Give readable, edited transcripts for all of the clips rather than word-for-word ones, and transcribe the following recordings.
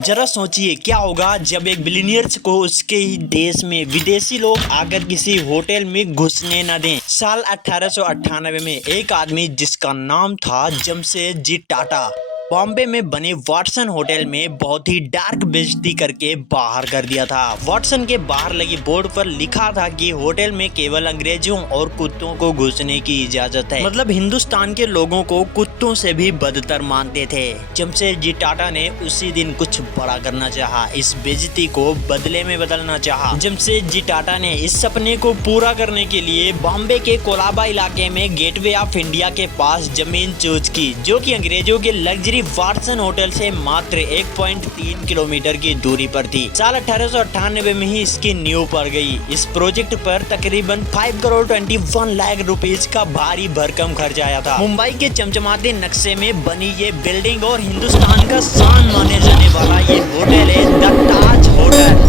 जरा सोचिए क्या होगा जब एक बिलियनियर्स को उसके ही देश में विदेशी लोग आकर किसी होटल में घुसने न दें। साल 1898 में एक आदमी जिसका नाम था जमशेदजी टाटा बॉम्बे में बने वाटसन होटल में बहुत ही डार्क बेइज्जती करके बाहर कर दिया था। वाटसन के बाहर लगी बोर्ड पर लिखा था कि होटल में केवल अंग्रेजों और कुत्तों को घुसने की इजाजत है। मतलब हिंदुस्तान के लोगों को कुत्तों से भी बदतर मानते थे। जमशेदजी टाटा ने उसी दिन कुछ बड़ा करना चाहा, इस बेइज्जती को बदले में बदलना चाहा। जमशेदजी टाटा ने इस सपने को पूरा करने के लिए बॉम्बे के कोलाबा इलाके में गेटवे ऑफ इंडिया के पास जमीन चूज की, जो कि अंग्रेजों के लग्जरी वाटसन होटल से मात्र 1.3 किलोमीटर की दूरी पर थी। साल 1898 में ही इसकी नींव पड़ गई। इस प्रोजेक्ट पर तकरीबन 5 करोड़ 21 लाख रुपीस का भारी भरकम खर्च आया था। मुंबई के चमचमाते नक्शे में बनी ये बिल्डिंग और हिंदुस्तान का शान माने जाने वाला ये होटल है द ताज होटल।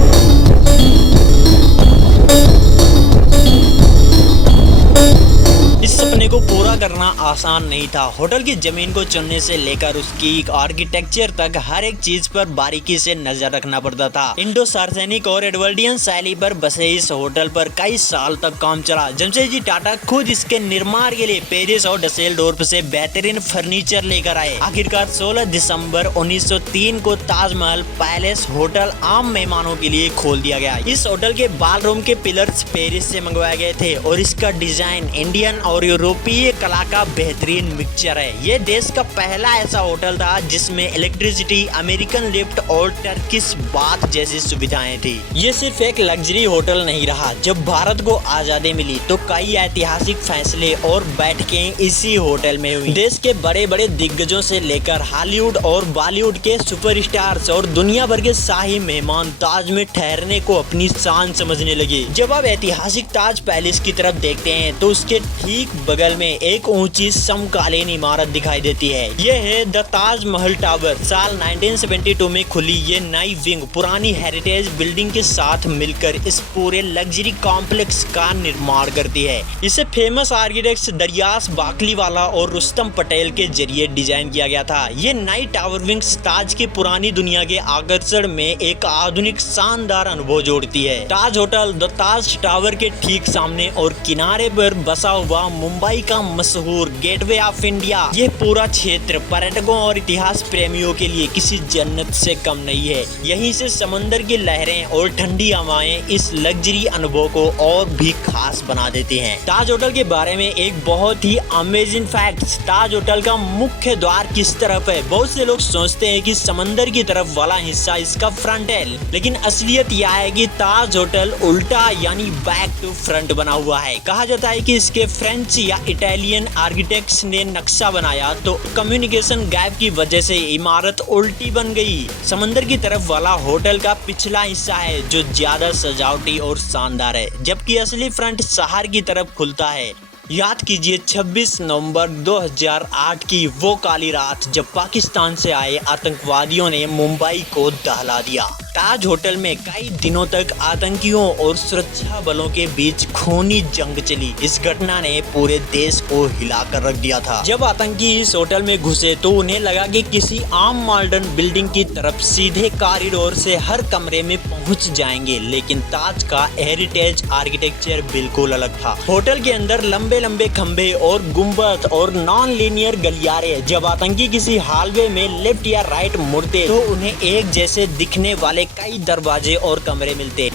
इस सपने को पूरा करना आसान नहीं था। होटल की जमीन को चुनने से लेकर उसकी आर्किटेक्चर तक हर एक चीज पर बारीकी से नजर रखना पड़ता था। इंडो सार्वजनिक और एडवर्डियन शैली पर बसे इस होटल पर कई साल तक काम चला। जमशेदजी टाटा खुद इसके निर्माण के लिए पेरिस और डसेल्डोर्फ से बेहतरीन फर्नीचर लेकर आए। आखिरकार 16 दिसंबर 1903 को ताजमहल पैलेस होटल आम मेहमानों के लिए खोल दिया गया। इस होटल के बालरूम के पिलर्स पेरिस से मंगवाए गए थे और इसका डिजाइन इंडियन और यूरोपीय कला का बेहतरीन मिक्सचर है। ये देश का पहला ऐसा होटल था जिसमें इलेक्ट्रिसिटी, अमेरिकन लिफ्ट और टर्किश बाथ जैसी सुविधाएं थी। ये सिर्फ एक लग्जरी होटल नहीं रहा। जब भारत को आजादी मिली तो कई ऐतिहासिक फैसले और बैठकें इसी होटल में हुई। देश के बड़े बड़े दिग्गजों से लेकर हॉलीवुड और बॉलीवुड के सुपरस्टार्स और दुनिया भर के शाही मेहमान ताज में ठहरने को अपनी शान समझने लगे। जब आप ऐतिहासिक ताज पैलेस की तरफ देखते हैं तो उसके ठीक बगल में एक ऊंची समकालीन इमारत दिखाई देती है। यह है द ताज महल टावर। साल 1972 में खुली ये नई विंग पुरानी हेरिटेज बिल्डिंग के साथ मिलकर इस पूरे लग्जरी कॉम्प्लेक्स का निर्माण करती है। इसे फेमस आर्किटेक्ट्स दरियास बाकलीवाला और रुस्तम पटेल के जरिए डिजाइन किया गया था। ये नई टावर विंग्स ताज की पुरानी दुनिया के आकर्षण में एक आधुनिक शानदार अनुभव जोड़ती है। ताज होटल द ताज टावर के ठीक सामने और किनारे पर बसा हुआ मुंबई का मशहूर गेटवे ऑफ इंडिया। ये पूरा क्षेत्र पर्यटकों और इतिहास प्रेमियों के लिए किसी जन्नत से कम नहीं है। यहीं से समंदर की लहरें और ठंडी हवाएं इस लग्जरी अनुभव को और भी खास बना देती हैं। ताज होटल के बारे में एक बहुत ही अमेजिंग फैक्ट, ताज होटल का मुख्य द्वार किस तरफ है। बहुत से लोग सोचते हैं कि समंदर की तरफ वाला हिस्सा इसका फ्रंट है, लेकिन असलियत यह है कि ताज होटल उल्टा यानी बैक टू फ्रंट बना हुआ है। कहा जाता है कि इसके फ्रेंच या इटालियन आर्किटेक्ट्स ने नक्शा बनाया तो कम्युनिकेशन गैप की वजह से इमारत उल्टी बन गई। समंदर की तरफ वाला होटल का पिछला हिस्सा है जो ज्यादा सजावटी और शानदार है, जबकि असली फ्रंट शहर की तरफ खुलता है। याद कीजिए 26 नवंबर 2008 की वो काली रात जब पाकिस्तान से आए आतंकवादियों ने मुंबई को दहला दिया। ताज होटल में कई दिनों तक आतंकियों और सुरक्षा बलों के बीच खूनी जंग चली। इस घटना ने पूरे देश को हिलाकर रख दिया था। जब आतंकी इस होटल में घुसे तो उन्हें लगा कि किसी आम मॉडर्न बिल्डिंग की तरफ सीधे कॉरिडोर से हर कमरे में पहुंच जाएंगे, लेकिन ताज का हेरिटेज आर्किटेक्चर बिल्कुल अलग था। होटल के अंदर लंबे लंबे खंभे और गुंबद और नॉन लीनियर गलियारे। जब आतंकी किसी हॉलवे में लेफ्ट या राइट मुड़ते तो उन्हें एक जैसे दिखने वाले कई दरवाजे और कमरे मिलते।